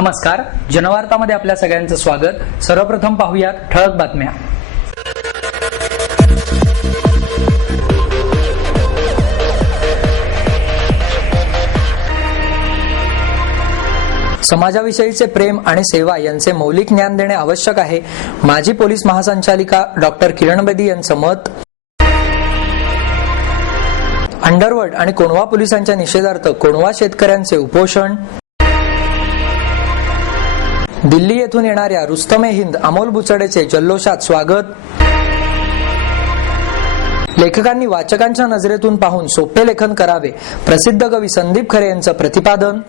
नमस्कार, जनवार्तामध्ये आपल्या सगळ्यांचं स्वागत। सर्वप्रथम पाहूयात ठळक बातम्या। समाजाविषयीचे प्रेम आणि सेवा यांचे मौलिक ज्ञान देणे आवश्यक आहे। माजी पोलीस महासंचालिका डॉक्टर किरण बेदी यांचं मत। अंडरवर्ल्ड आणि कोंढवा पोलिसांच्या निषेधार्थ कोंढवा शेतकऱ्यांचे उपोषण। दिल्ली येथून येणाऱ्या रुस्तम-ए-हिंद अमोल बुचडेचे जल्लोषात स्वागत। लेखकांनी वाचकांच्या नजरेतून पाहून सोपे लेखन करावे, प्रसिद्ध कवी संदीप खरे यांचं प्रतिपादन।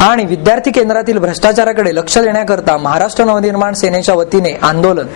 आणि विद्यार्थी केंद्रातील भ्रष्टाचाराकडे लक्ष देण्याकरता महाराष्ट्र नवनिर्माण सेनेच्या वतीने आंदोलन।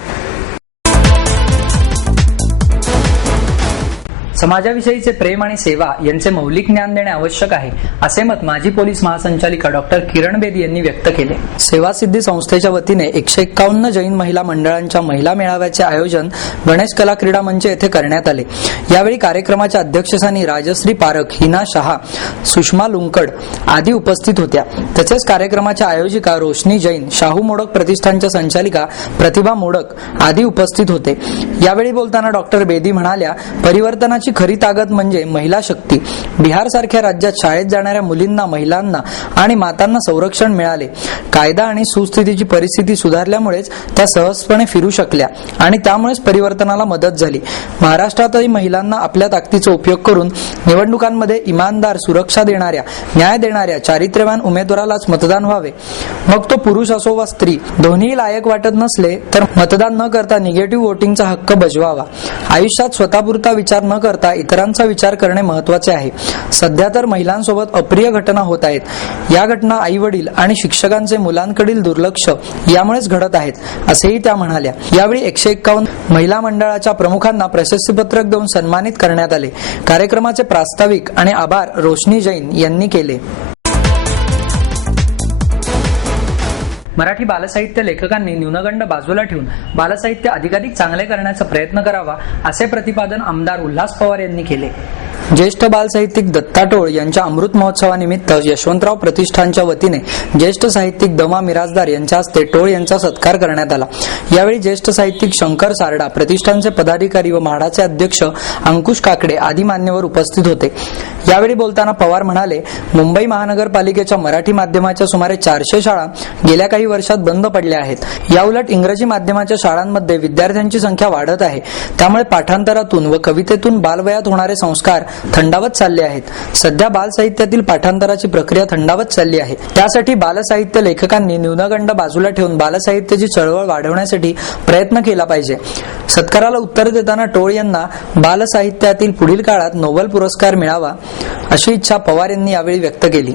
समाजाविषयीचे प्रेम आणि सेवा यांचे मौलिक ज्ञान देणे आवश्यक आहे, असे मत माजी पोलीस महासंचालिका डॉक्टर किरण बेदी यांनी व्यक्त केले। सेवा सिद्धी संस्थेच्या वतीने 151 जैन महिला मंडळांच्या महिला मेळाव्याचे आयोजन गणेश कला क्रीडा मंच येथे करण्यात आले। यावेळी कार्यक्रमाच्या अध्यक्षस्थानी राजश्री पारख, हिना शहा, सुषमा लुंकड आदी उपस्थित होत्या। तसेच कार्यक्रमाच्या आयोजिका रोशनी जैन, शाहू मोडक प्रतिष्ठानच्या संचालिका प्रतिभा मोडक आदी उपस्थित होते। यावेळी बोलताना डॉक्टर बेदी म्हणाल्या, परिवर्तनाची खरी ताकद म्हणजे महिला शक्ती। बिहार सारख्या राज्यात शाळेत जाणाऱ्या मुलींना, महिलांना आणि मातांना संरक्षण मिळाले। कायदा आणि सुस्थितीची परिस्थिती सुधारल्यामुळेच त्या सहजपणे फिरू शकल्या आणि त्यामुळेच परिवर्तनाला मदत झाली। महाराष्ट्रातही महिलांना आपल्या ताकदीचा उपयोग करून निवडणुकांमध्ये इमानदार, सुरक्षा देणाऱ्या, न्याय देणाऱ्या, चारित्र्यवान उमेदवारालाच मतदान व्हावे। मग तो पुरुष असो वा स्त्री, दोन्ही लायक वाटत नसले तर मतदान न करता निगेटिव्ह वोटिंगचा हक्क बजवावा। आयुष्यात स्वतःपुरता विचार न करता इतरांचा विचार करणे महत्त्वाचे आहे। सध्या तर महिलांसोबत अप्रिय घटना होत आहेत। या घटना आई वडील आणि शिक्षकांचे मुलांकडील दुर्लक्ष यामुळेच घडत आहेत, असेही त्या म्हणाल्या। यावेळी 151 महिला मंडळाच्या प्रमुखांना प्रशस्तीपत्रक देऊन सन्मानित करण्यात आले। कार्यक्रमाचे प्रास्ताविक आणि आभार रोशनी जैन यांनी केले। मराठी बालसाहित्य लेखकांनी न्यूनगंड बाजूला ठेवून बालसाहित्य अधिकाधिक चांगले करण्याचा प्रयत्न करावा, असे प्रतिपादन आमदार उल्हास पवार यांनी केले। ज्येष्ठ बालसाहित्यिक दत्ता टोळ यांच्या अमृत महोत्सवानिमित्त यशवंतराव प्रतिष्ठानच्या वतीने ज्येष्ठ साहित्यिक दमा मिराजदार यांच्या हस्ते टोळ यांचा सत्कार करण्यात आला। यावेळी ज्येष्ठ साहित्यिक शंकर सारडा, प्रतिष्ठानचे पदाधिकारी व म्हाडाचे अध्यक्ष अंकुश काकडे आदी मान्यवर उपस्थित होते। यावेळी बोलताना पवार म्हणाले, मुंबई महानगरपालिकेच्या मराठी माध्यमाच्या सुमारे 400 शाळा गेल्या काही वर्षात बंद पडल्या आहेत। याउलट इंग्रजी माध्यमाच्या शाळांमध्ये विद्यार्थ्यांची संख्या वाढत आहे। त्यामुळे पाठांतरातून व कवितेतून बालवयात होणारे संस्कार थंडावत चालले आहेत। सध्या बालसाहित्यातील पाठांतराची प्रक्रिया थंडावत चालली आहे। त्यासाठी बालसाहित्य लेखकांनी न्यूनगंड बाजूला ठेवून बालसाहित्याची चळवळ वाढवण्यासाठी प्रयत्न केला पाहिजे। सत्काराला उत्तर देताना टोळ यांना बालसाहित्यातील पुढील काळात नोबेल पुरस्कार मिळावा, अशी इच्छा पवार यांनी यावेळी व्यक्त केली।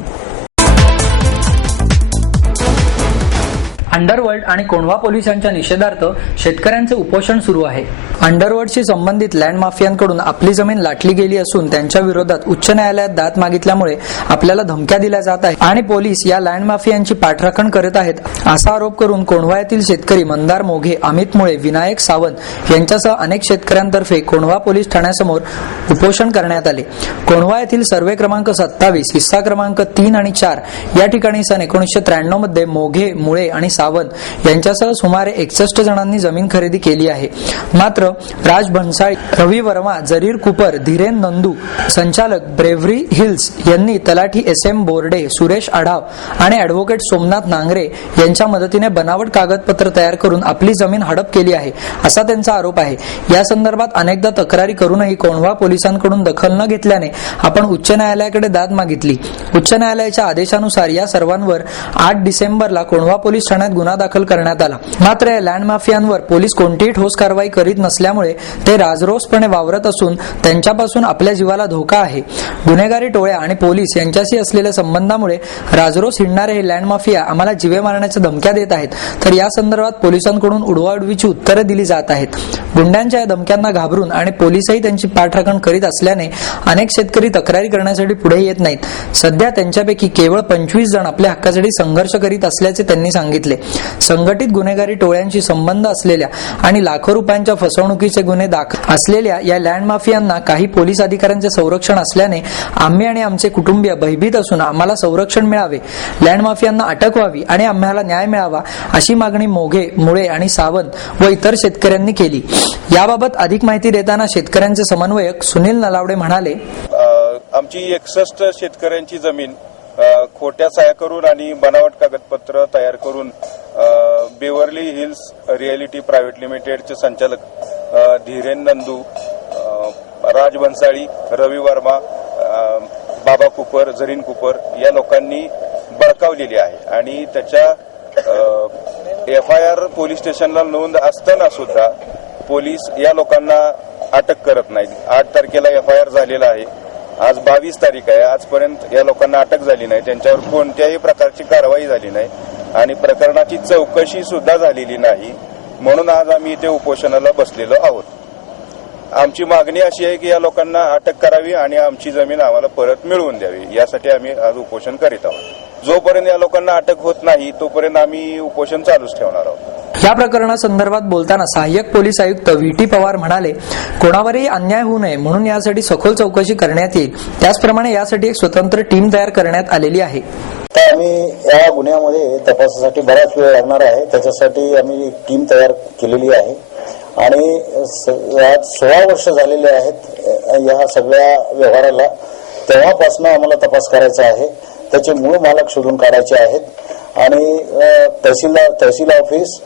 अंडरवर्ल्ड आणि कोंढवा पोलिसांच्या निषेधार्थ शेतकऱ्यांचे उपोषण सुरू आहे। अंडरवर्ल्डशी संबंधित लँड माफियांकडून आपली जमीन लाटली गेली असून त्यांच्या विरोधात उच्च न्यायालयात दाद मागितल्यामुळे आपल्याला धमक्या दिल्या जात आहेत आणि पोलीस या लँड माफियांची पाठराखण करत आहेत, असा आरोप करून कोंढवा येथील शेतकरी मंदार मोघे, अमित मुळे, विनायक सावंत यांच्यासह अनेक शेतकऱ्यांतर्फे कोंढवा पोलीस ठाण्यासमोर उपोषण करण्यात आले। कोंढवा येथील सर्वे क्रमांक 27, हिस्सा क्रमांक 3 आणि 4 या ठिकाणी सन 1993 मध्ये मोघे, मुळे आणि सावंत यांच्यासह सुमारे 61 जणांनी जमीन खरेदी केली आहे। मात्र राज भन्साळी, रवी वर्मा, जरीर कुपर, धीरेन नंदू, संचालक ब्रेव्हरी हिल्स यांनी तलाठी SM बोर्डे, सुरेश आढाव आणि ॲडव्होकेट सोमनाथ नांगरे यांच्या मदतीने बनावट कागदपत्र तयार करून आपली जमीन हडप केली आहे, असा त्यांचा आरोप आहे। या संदर्भात अनेकदा तक्रारी करूनही कोंढवा पोलिसांकडून दखल न घेतल्याने आपण उच्च न्यायालयाकडे दाद मागितली। उच्च न्यायालयाच्या आदेशानुसार या सर्वांवर 8 डिसेंबरला कोंढवा पोलीस ठाण्यात गुन्हा दाखल करण्यात आला। मात्र या लँड माफियांवर पोलीस कोणतीही ठोस कारवाई करीत नसल्यामुळे ते राजरोसपणे वावरत असून त्यांच्यापासून आपल्या जीवाला धोका आहे। गुन्हेगारी टोळ्या आणि पोलीस यांच्याशी असलेल्या संबंधामुळे राजरोस हिंडणारे हे लँड माफिया आम्हाला जीवे मारण्याच्या धमक्या देत आहेत, तर या संदर्भात पोलिसांकडून उडवाउडवीची उत्तरे दिली जात आहेत। गुंड्यांच्या या धमक्यांना घाबरून आणि पोलीसही त्यांची पाठराखण करीत असल्याने अनेक शेतकरी तक्रारी करण्यासाठी पुढे येत नाहीत। सध्या त्यांच्यापैकी केवळ 25 जण आपल्या हक्कासाठी संघर्ष करीत असल्याचे त्यांनी सांगितले। संघटित गुन्हेगारी टोळ्यांशी संबंध असलेल्या आणि लाखो रुपयांच्या फसवणूक फसवणुकीचे गुन्हे दाखल असलेल्या या लँड माफियांना काही पोलीस अधिकाऱ्यांचे संरक्षण असल्याने आम्ही आणि आमचे कुटुंबीय भयभीत असून आम्हाला संरक्षण मिळावे, लँड माफियांना अटक व्हावी आणि आम्हाला न्याय मिळावा अशी मागणी मोघे, मुळे आणि सावंत व इतर शेतकऱ्यांनी केली। याबाबत अधिक माहिती देताना शेतकऱ्यांचे समन्वयक सुनील नलावडे म्हणाले, आमची 61 शेतकऱ्यांची जमीन खोट्या सह्या करून आणि बनावट कागदपत्र तयार करून बेवर्ली हिल्स रिअलिटी प्रायव्हेट लिमिटेडचे संचालक धीरेन नंदू, राज बनसाळी, रवी वर्मा, बाबा कुपर, जरीन कुपर या लोकांनी बळकावलेली आहे आणि त्याच्या FIR पोलीस स्टेशनला नोंद असताना सुद्धा पोलीस या लोकांना अटक करत नाहीत। 8 तारखेला FIR झालेला आहे, आज 22 तारीख आहे, आजपर्यंत या लोकांना अटक झाली नाही, त्यांच्यावर कोणत्याही प्रकारची कारवाई झाली नाही आणि प्रकरणाची चौकशी सुद्धा झालेली नाही। म्हणून आज आम्ही इथे उपोषणाला बसलेलो आहोत। आमची मागणी अशी आहे की या लोकांना अटक करावी आणि आमची जमीन आम्हाला परत मिळवून द्यावी, यासाठी आम्ही आज उपोषण करीत आहोत। जोपर्यंत या लोकांना अटक होत नाही तोपर्यंत आम्ही उपोषण चालूच ठेवणार आहोत। या प्रकरणासंदर्भात बोलताना सहाय्यक पोलीस आयुक्त VT पवार म्हणाले, कोणावरही अन्याय होऊ नये म्हणून यासाठी सखोल चौकशी करण्यात येईल, त्याचप्रमाणे यासाठी एक स्वतंत्र टीम तयार करण्यात आलेली आहे। तर आम्ही या गुन्ह्यामध्ये तपासासाठी बराच वेळ लागणार आहे, त्याच्यासाठी आम्ही टीम तयार केलेली आहे आणि आज 16 वर्ष झालेले आहेत या सगळ्या व्यवहाराला। तेव्हापासून आम्हाला तपास करायचा आहे, त्याचे मूळ मालक शोधून काढायचे आहेत आणि तहसील ऑफिस,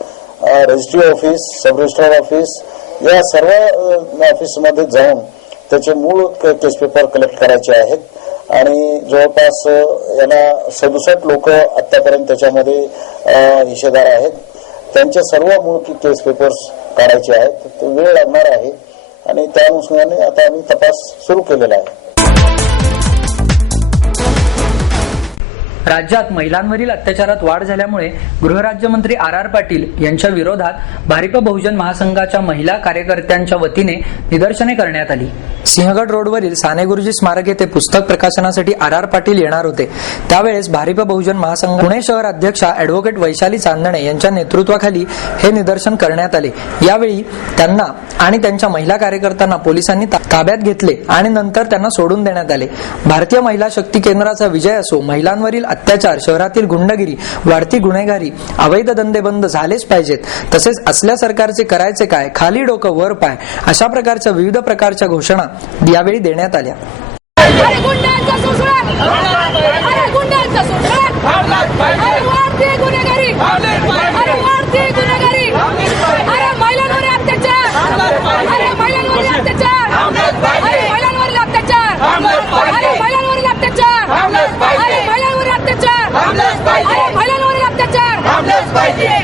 रजिस्ट्री ऑफिस, सब रजिस्ट्रार ऑफिस या सर्व ऑफिसमध्ये जाऊन त्याचे मूळ केस पेपर कलेक्ट करायचे आहेत आणि जवळपास याला 67 लोक आतापर्यंत त्याच्यामध्ये हिस्सेदार आहेत, त्यांचे सर्व मूळ केस पेपर्स काढायचे आहेत। ते वेळ लागणार आहे आणि त्या अनुषंगाने आता आम्ही तपास सुरू केलेला आहे। राज्यात महिलांवरील अत्याचारात वाढ झाल्यामुळे गृहराज्यमंत्री RR पाटील यांच्या विरोधात भारिप बहुजन महासंघाच्या महिला कार्यकर्त्यांच्या वतीने निदर्शने करण्यात आली। सिंहगड रोडवरील साने गुरुजी स्मारक येथे पुस्तक प्रकाशनासाठी RR पाटील येणार होते, त्यावेळेस भारिप बहुजन महासंघ पुणे शहर अध्यक्षा ॲडव्होकेट वैशाली चांदणे यांच्या नेतृत्वाखाली हे निदर्शन करण्यात आले। यावेळी त्यांना आणि त्यांच्या महिला कार्यकर्त्यांना पोलिसांनी ताब्यात घेतले आणि नंतर त्यांना सोडून देण्यात आले। भारतीय महिला शक्ती केंद्राचा विजय असो, महिलांवरील अत्याचार, शहरातील गुंडगिरी, वाढती गुन्हेगारी, अवैध धंदे बंद झालेच पाहिजेत, तसेच असल्या सरकारचे करायचे काय, खाली डोकं वर पाय अशा प्रकारच्या विविध प्रकारच्या घोषणा यावेळी देण्यात आल्या।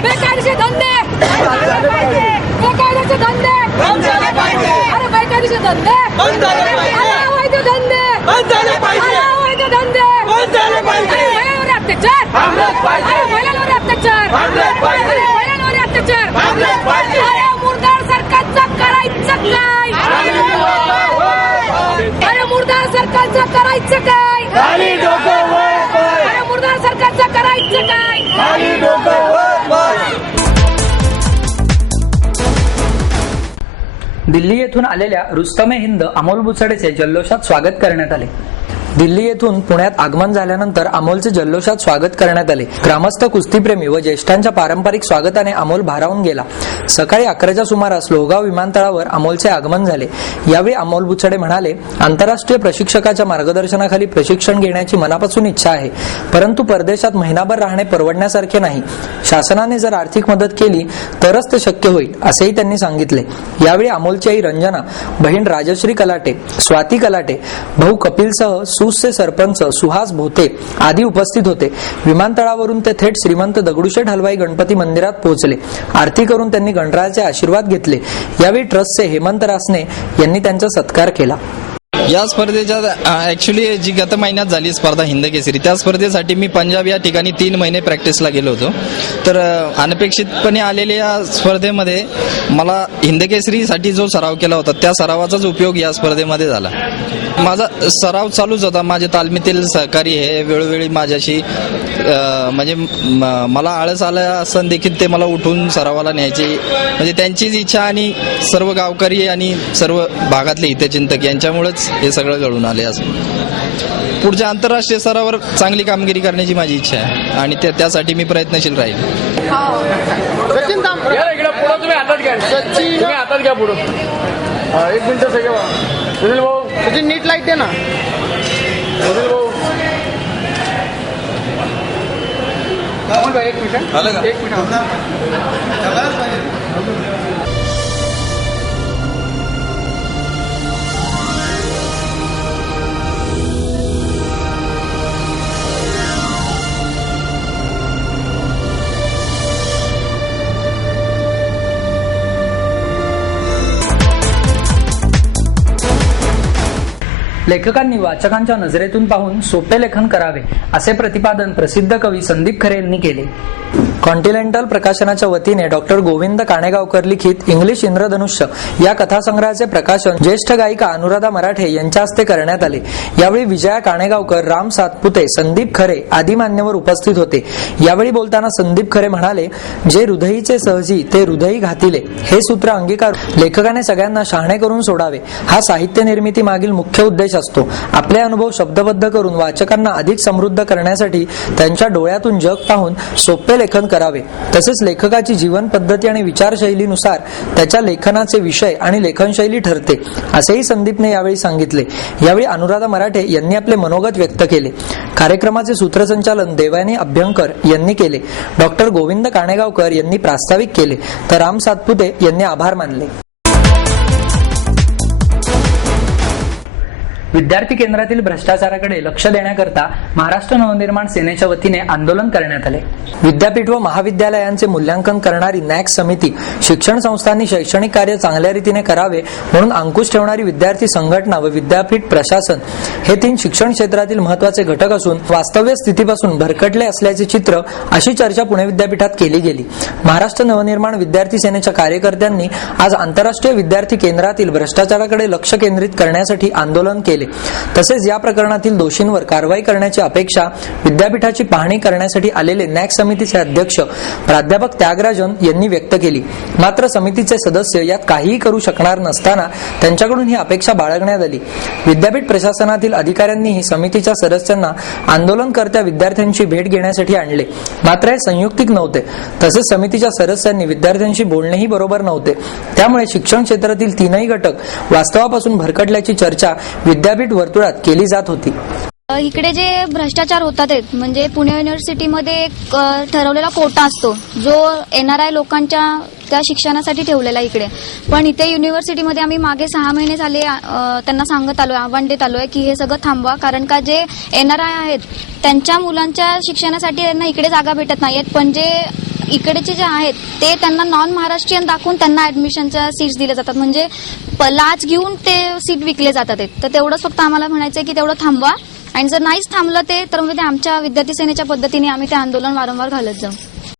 बेकायदेशीर धंदे, बेकायदेशीर धंदे, अरे बेकायदेशीर धंदे, अवैध धंदे, अवैध धंदे, महिलांवर अत्याचार, महिलांवर अत्याचार, महिलांवर अत्याचार, अरे मुर्दार सरकारचं करायचं काय, अरे मुर्दार सरकारचं करायचं काय, अरे मुर्दार सरकारचं करायचं काय। दिल्ली येथून आलेल्या रुस्तमे हिंद अमोल बुचडेचे जल्लोषात स्वागत करण्यात आले। दिल्ली येथून पुण्यात आगमन झाल्यानंतर अमोलचे जल्लोषात स्वागत करण्यात आले। ग्रामस्थ, कुस्तीप्रेमी व ज्येष्ठांच्या पारंपरिक स्वागताने अमोल भारावून गेला। सकाळी 11च्या सुमारास लोहगाव विमानतळावर अमोलचे आगमन झाले। यावेळी अमोल बुचडे म्हणाले, आंतरराष्ट्रीय प्रशिक्षकाच्या मार्गदर्शनाखाली प्रशिक्षण घेण्याची मनापासून इच्छा आहे, परंतु परदेशात महिनाभर राहणे परवडण्यासारखे नाही। शासनाने जर आर्थिक मदत केली तरच ते शक्य होईल, असेही त्यांनी सांगितले। यावेळी अमोलची आई रंजना, बहीण राजश्री कलाटे, स्वाती कलाटे, भाऊ कपिलसह सूसचे सरपंच सुहास भोते आदी उपस्थित होते। विमानतळावरून ते थेट श्रीमंत दगडूशेठ हलवाई गणपती मंदिरात पोहोचले। आरती करून त्यांनी गणरायाचे आशीर्वाद घेतले। यावेळी ट्रस्टचे हेमंत रासने यांनी त्यांचा सत्कार केला। या स्पर्धेच्या ॲक्च्युली जी गत महिन्यात झाली स्पर्धा हिंद केसरी, त्या स्पर्धेसाठी मी पंजाब या ठिकाणी 3 महिने प्रॅक्टिसला गेलो होतो. तर अनपेक्षितपणे आलेल्या या स्पर्धेमध्ये मला हिंद केसरीसाठी जो सराव केला होता त्या सरावाचाच उपयोग या स्पर्धेमध्ये झाला. माझा सराव चालूच होता. माझे तालमीतील सहकारी हे वेळोवेळी माझ्याशी म्हणजे मला आळस आला असताना देखील ते मला उठून सरावाला न्यायचे. म्हणजे त्यांचीच इच्छा आणि सर्व गावकरी आणि सर्व भागातले हितचिंतक यांच्यामुळेच हे सगळं घडून आले. असं पुढच्या आंतरराष्ट्रीय स्तरावर चांगली कामगिरी करण्याची माझी इच्छा आहे आणि त्यासाठी मी प्रयत्नशील राहील. सचिन तुम्ही हातात घ्या पुढं. 1 मिनिट सगळे सुनील भाऊ, सचिन नीट लाईट दे ना. सुनील भाऊ 1 मिनिट 1 मिनिट. लेखकांनी वाचकांच्या नजरेतून पाहून सोपे लेखन करावे असे प्रतिपादन प्रसिद्ध कवी संदीप खरे यांनी केले. कॉन्टिनेंटल प्रकाशनाच्या वतीने डॉक्टर गोविंद काणेगावकर लिखित इंग्लिश इंद्रधनुष्य या कथासंग्रहाचे प्रकाशन ज्येष्ठ गायिका अनुराधा मराठे यांच्या हस्ते करण्यात आले. यावेळी विजया काणेगावकर, राम सातपुते, संदीप खरे आदी मान्यवर उपस्थित होते. यावेळी बोलताना संदीप खरे म्हणाले, जे हृदयीचे सहजी ते हृदयी घातिले हे सूत्र अंगीकार लेखकाने सगळ्यांना शहाणे करून सोडावे हा साहित्य निर्मिती मागील मुख्य उद्देश असतो. आपले अनुभव शब्दबद्ध करून वाचकांना अधिक समृद्ध करण्यासाठी त्यांच्या डोळ्यातून जग पाहून सोपे लेखन करावे. तसेच लेखकाची जीवन पद्धती आणि विचारशैलीनुसार त्याच्या लेखनाचे विषय आणि लेखनशैली ठरते असेही संदीपने यावेळी सांगितले. यावेळी अनुराधा मराठे यांनी आपले मनोगत व्यक्त केले. कार्यक्रमाचे सूत्रसंचालन देवयानी अभ्यंकर यांनी केले. डॉक्टर गोविंद काणेगावकर यांनी प्रास्ताविक केले तर राम सातपुते यांनी आभार मानले. विद्यार्थी केंद्रातील भ्रष्टाचाराकडे लक्ष देण्याकरता महाराष्ट्र नवनिर्माण सेनेच्या वतीने आंदोलन करण्यात आले. विद्यापीठ व महाविद्यालयांचे मूल्यांकन करणारी नॅक समिती, शिक्षण संस्थांनी शैक्षणिक कार्य चांगल्या रीतीने करावे म्हणून अंकुश ठेवणारी विद्यार्थी संघटना व विद्यापीठ प्रशासन हे 3 शिक्षण क्षेत्रातील महत्वाचे घटक असून वास्तव्य स्थितीपासून भरकटले असल्याचे चित्र अशी चर्चा पुणे विद्यापीठात केली गेली. महाराष्ट्र नवनिर्माण विद्यार्थी सेनेच्या कार्यकर्त्यांनी आज आंतरराष्ट्रीय विद्यार्थी केंद्रातील भ्रष्टाचाराकडे लक्ष केंद्रित करण्यासाठी आंदोलन केले. तसेच या प्रकरणातील दोषींवर कारवाई करण्याची अपेक्षा विद्यापीठाची पाहणी करण्यासाठी आलेले नॅक समितीचे अध्यक्ष प्राध्यापक त्यागराजन यांनी व्यक्त केली. मात्र समितीचे सदस्य यात काहीही करू शकणार नसताना त्यांच्याकडून ही अपेक्षा बाळगण्यात आली. विद्यापीठ प्रशासनातील अधिकाऱ्यांनीही समितीच्या सदस्यांना आंदोलनकर्त्या विद्यार्थ्यांची भेट घेण्यासाठी आणले. मात्र हे संयुक्तिक नव्हते. तसेच समितीच्या सदस्यांनी विद्यार्थ्यांशी बोलणेही बरोबर नव्हते. त्यामुळे शिक्षण क्षेत्रातील 3ही घटक वास्तवापासून भरकटल्याची चर्चा विद्यापीठ वर्तुळात केली जात होती. इकडे जे भ्रष्टाचार होतात म्हणजे पुणे युनिव्हर्सिटीमध्ये एक ठरवलेला कोटा असतो जो NRI लोकांच्या त्या शिक्षणासाठी ठेवलेला इकडे. पण इथे युनिव्हर्सिटीमध्ये आम्ही मागे 6 महिने झाले त्यांना सांगत आलोय, आव्हान देत आलोय की हे सगळं थांबवा, कारण का जे NRI आहेत त्यांच्या मुलांच्या शिक्षणासाठी त्यांना इकडे जागा भेटत नाहीयेत. पण जे इकडेचे जे आहेत ते त्यांना नॉन महाराष्ट्रीयन दाखवून त्यांना ऍडमिशनच्या सीट्स दिल्या जातात. म्हणजे लाच घेऊन ते सीट विकले जातात. तर तेवढंच फक्त आम्हाला म्हणायचंय की तेवढं थांबवा आणि जर नाहीच थांबलं तर आमच्या विद्यार्थी सेनेच्या पद्धतीने आम्ही ते आंदोलन वारंवार घालत जाऊ.